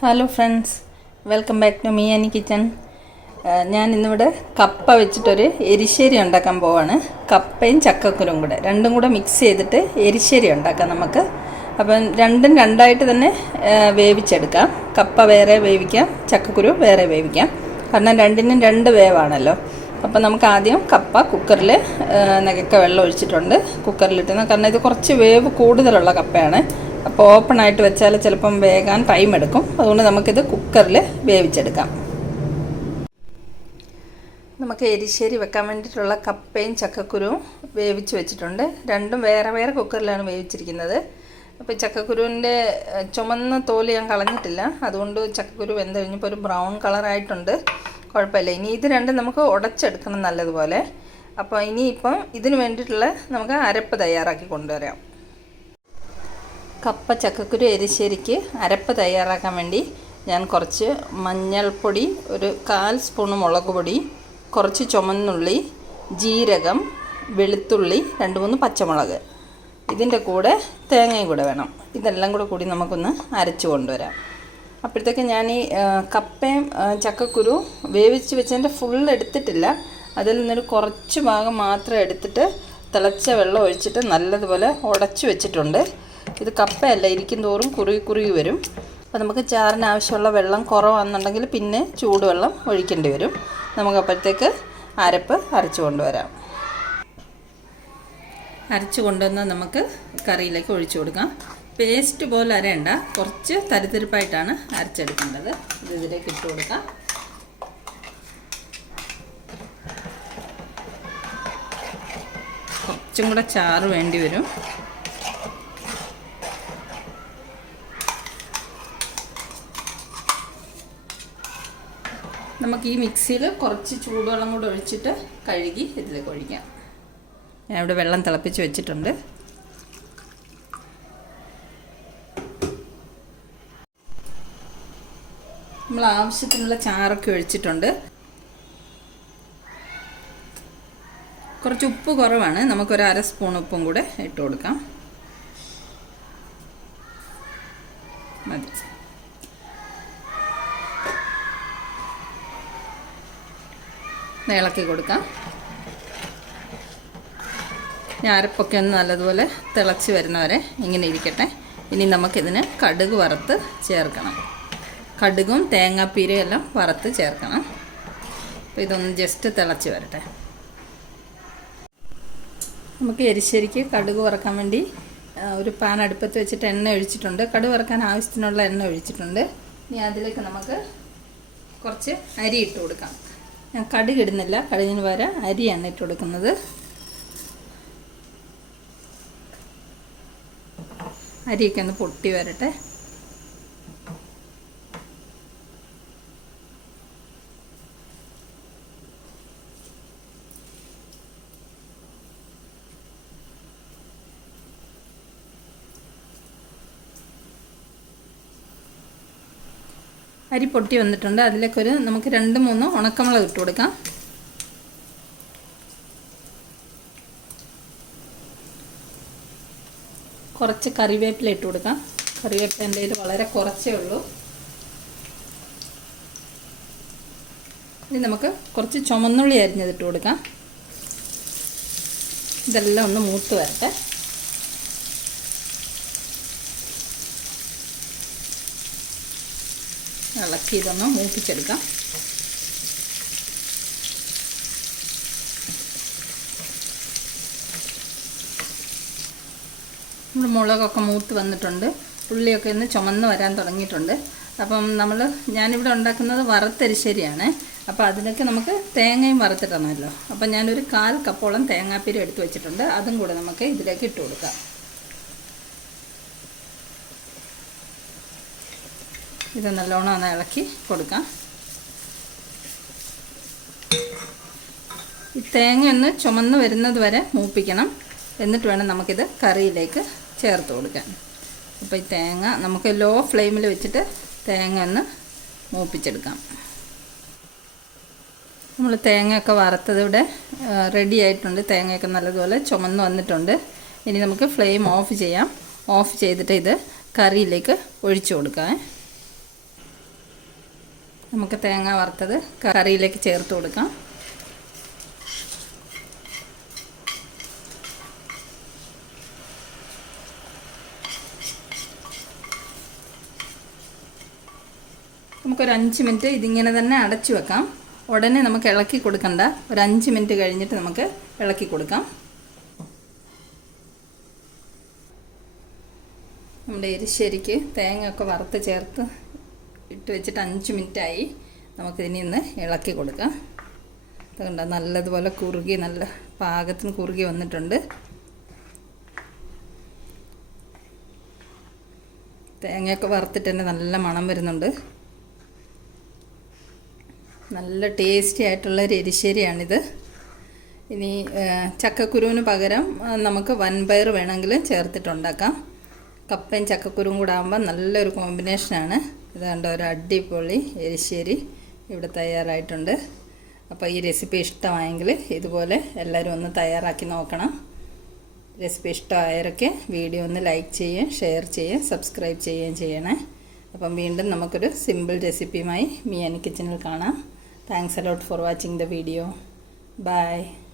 Hello friends, welcome back to me Annie kitchen. ഞാൻ ഇന്നിവിടെ കപ്പ വെച്ചിട്ടൊരു എരിശ്ശേരി ഉണ്ടാക്കാൻ പോവാണ്. കപ്പയും ചക്കക്കുരും കൂടെ രണ്ടും കൂടെ മിക്സ് ചെയ്തിട്ട് എരിശ്ശേരി ഉണ്ടാക്കാം നമുക്ക്. അപ്പം രണ്ടും രണ്ടായിട്ട് തന്നെ വേവിച്ചെടുക്കാം. കപ്പ വേറെ വേവിക്കാം, ചക്കക്കുരു വേറെ വേവിക്കാം. കാരണം രണ്ടിനും രണ്ട് വേവാണല്ലോ. അപ്പം നമുക്ക് ആദ്യം കപ്പ കുക്കറിൽ നകക്ക വെള്ളം ഒഴിച്ചിട്ടുണ്ട്, കുക്കറിലിട്ടുന്ന. കാരണം ഇത് കുറച്ച് വേവ് കൂടുതലുള്ള കപ്പയാണ്. അപ്പോൾ ഓപ്പണായിട്ട് വെച്ചാൽ ചിലപ്പം വേകാൻ ടൈം എടുക്കും. അതുകൊണ്ട് നമുക്കിത് കുക്കറിൽ വേവിച്ചെടുക്കാം. നമുക്ക് എരിശ്ശേരി വെക്കാൻ വേണ്ടിയിട്ടുള്ള കപ്പയും ചക്കക്കുരുവും വേവിച്ച് വെച്ചിട്ടുണ്ട്. രണ്ടും വേറെ വേറെ കുക്കറിലാണ് വേവിച്ചിരിക്കുന്നത്. അപ്പോൾ ചക്കക്കുരുവിൻ്റെ ചുമന്ന തോല് ഞാൻ കളഞ്ഞിട്ടില്ല. അതുകൊണ്ട് ചക്കക്കുരു വെന്ത് കഴിഞ്ഞപ്പോൾ ഒരു ബ്രൗൺ കളറായിട്ടുണ്ട്. കുഴപ്പമില്ല. ഇനി ഇത് രണ്ടും നമുക്ക് ഉടച്ചെടുക്കണം നല്ലതുപോലെ. അപ്പോൾ ഇനിയിപ്പം ഇതിന് വേണ്ടിയിട്ടുള്ള നമുക്ക് അരപ്പ് തയ്യാറാക്കി കൊണ്ടുവരാം. കപ്പ ചക്കക്കുരു എരിശ്ശേരിക്ക് അരപ്പ് തയ്യാറാക്കാൻ വേണ്ടി ഞാൻ കുറച്ച് മഞ്ഞൾപ്പൊടി, ഒരു 1/4 സ്പൂൺ മുളക് പൊടി, കുറച്ച് ചുമന്നുള്ളി, ജീരകം, വെളുത്തുള്ളി, 2-3 പച്ചമുളക്, ഇതിൻ്റെ കൂടെ തേങ്ങയും കൂടെ വേണം. ഇതെല്ലാം കൂടി നമുക്കൊന്ന് അരച്ച് കൊണ്ടുവരാം. അപ്പോഴത്തേക്ക് ഞാൻ ഈ കപ്പയും ചക്കക്കുരു വേവിച്ച് വെച്ചതിൻ്റെ ഫുൾ എടുത്തിട്ടില്ല. അതിൽ നിന്നൊരു കുറച്ച് ഭാഗം മാത്രം എടുത്തിട്ട് തിളച്ച വെള്ളം ഒഴിച്ചിട്ട് നല്ലതുപോലെ ഉടച്ച് വെച്ചിട്ടുണ്ട്. ഇത് കപ്പയല്ല, ഇരിക്കും തോറും കുറുകി വരും. അപ്പോൾ നമുക്ക് ചാറിന് ആവശ്യമുള്ള വെള്ളം കുറവാണെന്നുണ്ടെങ്കിൽ പിന്നെ ചൂടുവെള്ളം ഒഴിക്കേണ്ടി വരും. നമുക്കപ്പോഴത്തേക്ക് അരപ്പ് അരച്ച് കൊണ്ടുവരാം. അരച്ച് കൊണ്ടുവന്ന് നമുക്ക് കറിയിലേക്ക് ഒഴിച്ചു കൊടുക്കാം. പേസ്റ്റ് പോലെ അരയണ്ട, കുറച്ച് തരിതരിപ്പായിട്ടാണ് അരച്ചെടുക്കേണ്ടത്. ഇത് ഇതിലേക്ക് ഇട്ട് കൊടുക്കാം. കുറച്ചും കൂടെ ചാറ് വേണ്ടി വരും. നമുക്ക് ഈ മിക്സിയിൽ കുറച്ച് ചൂടുവെള്ളം കൂടെ ഒഴിച്ചിട്ട് കഴുകി ഇതിലേക്ക് ഒഴിക്കാം. ഞാൻ ഇവിടെ വെള്ളം തിളപ്പിച്ച് വെച്ചിട്ടുണ്ട്. നമ്മൾ ആവശ്യത്തിനുള്ള ചാറൊക്കെ ഒഴിച്ചിട്ടുണ്ട്. കുറച്ച് ഉപ്പ് കുറവാണ്, നമുക്കൊരു 1/2 സ്പൂൺ ഉപ്പും കൂടെ ഇട്ട് കൊടുക്കാം. മതി. ഇളക്കി കൊടുക്കാം. അരപ്പൊക്കെ ഒന്ന് നല്ലതുപോലെ തിളച്ച് വരുന്നവരെ ഇങ്ങനെ ഇരിക്കട്ടെ. ഇനി നമുക്കിതിന് കടുക് വറുത്ത് ചേർക്കണം. കടുകും തേങ്ങാപ്പീരയും എല്ലാം വറുത്ത് ചേർക്കണം. അപ്പോൾ ഇതൊന്ന് ജസ്റ്റ് തിളച്ച് വരട്ടെ. നമുക്ക് എരിശ്ശേരിക്ക് കടുക് വറക്കാൻ വേണ്ടി ഒരു പാൻ അടുപ്പത്ത് വെച്ചിട്ട് എണ്ണ ഒഴിച്ചിട്ടുണ്ട്. കടുക് വറക്കാൻ ആവശ്യത്തിനുള്ള എണ്ണ ഒഴിച്ചിട്ടുണ്ട്. ഇനി അതിലേക്ക് നമുക്ക് കുറച്ച് അരി ഇട്ട് കൊടുക്കാം. ഞാൻ കടുക് ഇടുന്നില്ല, കടുകിന് പകരം അരിയാണ് ഇട്ട് കൊടുക്കുന്നത്. അരിയൊക്കെ ഒന്ന് പൊട്ടി വരട്ടെ. അരി പൊട്ടി വന്നിട്ടുണ്ട്. അതിലേക്കൊരു നമുക്ക് 2-3 ഉണക്കമുളക് ഇട്ട് കൊടുക്കാം. കുറച്ച് കറിവേപ്പില ഇട്ട് കൊടുക്കാം. കറിവേപ്പില എൻ്റെ കയ്യിൽ വളരെ കുറച്ചേ ഉള്ളൂ. ഇനി നമുക്ക് കുറച്ച് ചുമന്നുള്ളി അരിഞ്ഞതിട്ട് കൊടുക്കാം. ഇതെല്ലാം ഒന്ന് മൂത്ത് വരട്ടെ. ഇളക്കി ഇതൊന്ന് മൂപ്പിച്ചെടുക്കാം. നമ്മുടെ മുളകൊക്കെ മൂത്ത് വന്നിട്ടുണ്ട്. ഉള്ളിയൊക്കെ ഒന്ന് ചുമന്ന് വരാൻ തുടങ്ങിയിട്ടുണ്ട്. അപ്പം ഞാനിവിടെ ഉണ്ടാക്കുന്നത് വറുത്തെരിശ്ശേരിയാണ്. അപ്പോൾ അതിനൊക്കെ നമുക്ക് തേങ്ങയും വറുത്തിടണമല്ലോ. അപ്പം ഞാനൊരു 1/4 കപ്പോളം തേങ്ങാപ്പീര എടുത്ത് വെച്ചിട്ടുണ്ട്. അതും കൂടെ നമുക്ക് ഇതിലേക്ക് ഇട്ട് കൊടുക്കാം. ഇത് നല്ലോണം ഒന്ന് ഇളക്കി കൊടുക്കാം. ഈ തേങ്ങ ഒന്ന് ചുമന്ന് വരുന്നത് വരെ മൂപ്പിക്കണം. എന്നിട്ട് വേണം നമുക്കിത് കറിയിലേക്ക് ചേർത്ത് കൊടുക്കാൻ. അപ്പോൾ ഈ തേങ്ങ നമുക്ക് ലോ ഫ്ലെയിമിൽ വെച്ചിട്ട് തേങ്ങ ഒന്ന് മൂപ്പിച്ചെടുക്കാം. നമ്മൾ തേങ്ങയൊക്കെ വറുത്തത് ഇവിടെ റെഡി ആയിട്ടുണ്ട്. തേങ്ങയൊക്കെ നല്ലതുപോലെ ചുമന്ന് വന്നിട്ടുണ്ട്. ഇനി നമുക്ക് ഫ്ലെയിം ഓഫ് ചെയ്യാം. ഓഫ് ചെയ്തിട്ട് ഇത് കറിയിലേക്ക് ഒഴിച്ചു കൊടുക്കാം. നമുക്ക് തേങ്ങ വറുത്തത് കറിയിലേക്ക് ചേർത്ത് കൊടുക്കാം. നമുക്കൊരു 5 മിനിറ്റ് ഇതിങ്ങനെ തന്നെ അടച്ചു വെക്കാം. ഉടനെ നമുക്ക് ഇളക്കി കൊടുക്കണ്ട. ഒരു 5 മിനിറ്റ് കഴിഞ്ഞിട്ട് നമുക്ക് ഇളക്കി കൊടുക്കാം. നമ്മുടെ എരിശ്ശേരിക്ക് തേങ്ങ ഒക്കെ വറുത്ത് ചേർത്ത് ഇട്ട് വെച്ചിട്ട് 5 മിനിറ്റായി. നമുക്കിതിനി ഒന്ന് ഇളക്കി കൊടുക്കാം. അതുകൊണ്ട് നല്ലതുപോലെ കുറുകി, നല്ല പാകത്തിന് കുറുകി വന്നിട്ടുണ്ട്. തേങ്ങയൊക്കെ വറുത്തിട്ട് തന്നെ നല്ല മണം വരുന്നുണ്ട്. നല്ല ടേസ്റ്റി ആയിട്ടുള്ളൊരു എരിശ്ശേരിയാണിത്. ഇനി ചക്കക്കുരുവിന് പകരം നമുക്ക് വൻപയർ വേണമെങ്കിൽ ചേർത്തിട്ടുണ്ടാക്കാം. കപ്പയും ചക്കക്കുരുവും കൂടെ ആകുമ്പോൾ നല്ലൊരു കോമ്പിനേഷനാണ്. ഇതാണ്ട് ഒരു അടിപൊളി എരിശ്ശേരി ഇവിടെ തയ്യാറായിട്ടുണ്ട്. അപ്പോൾ ഈ റെസിപ്പി ഇഷ്ടമായെങ്കിൽ ഇതുപോലെ എല്ലാവരും ഒന്ന് തയ്യാറാക്കി നോക്കണം. റെസിപ്പി ഇഷ്ടമായവരൊക്കെ വീഡിയോ ഒന്ന് ലൈക്ക് ചെയ്യുകയും ഷെയർ ചെയ്യുകയും സബ്സ്ക്രൈബ് ചെയ്യുകയും ചെയ്യണേ. അപ്പം വീണ്ടും നമുക്കൊരു സിമ്പിൾ റെസിപ്പിയുമായി മിയാനി കിച്ചണിൽ കാണാം. Thanks a lot for watching the video. Bye.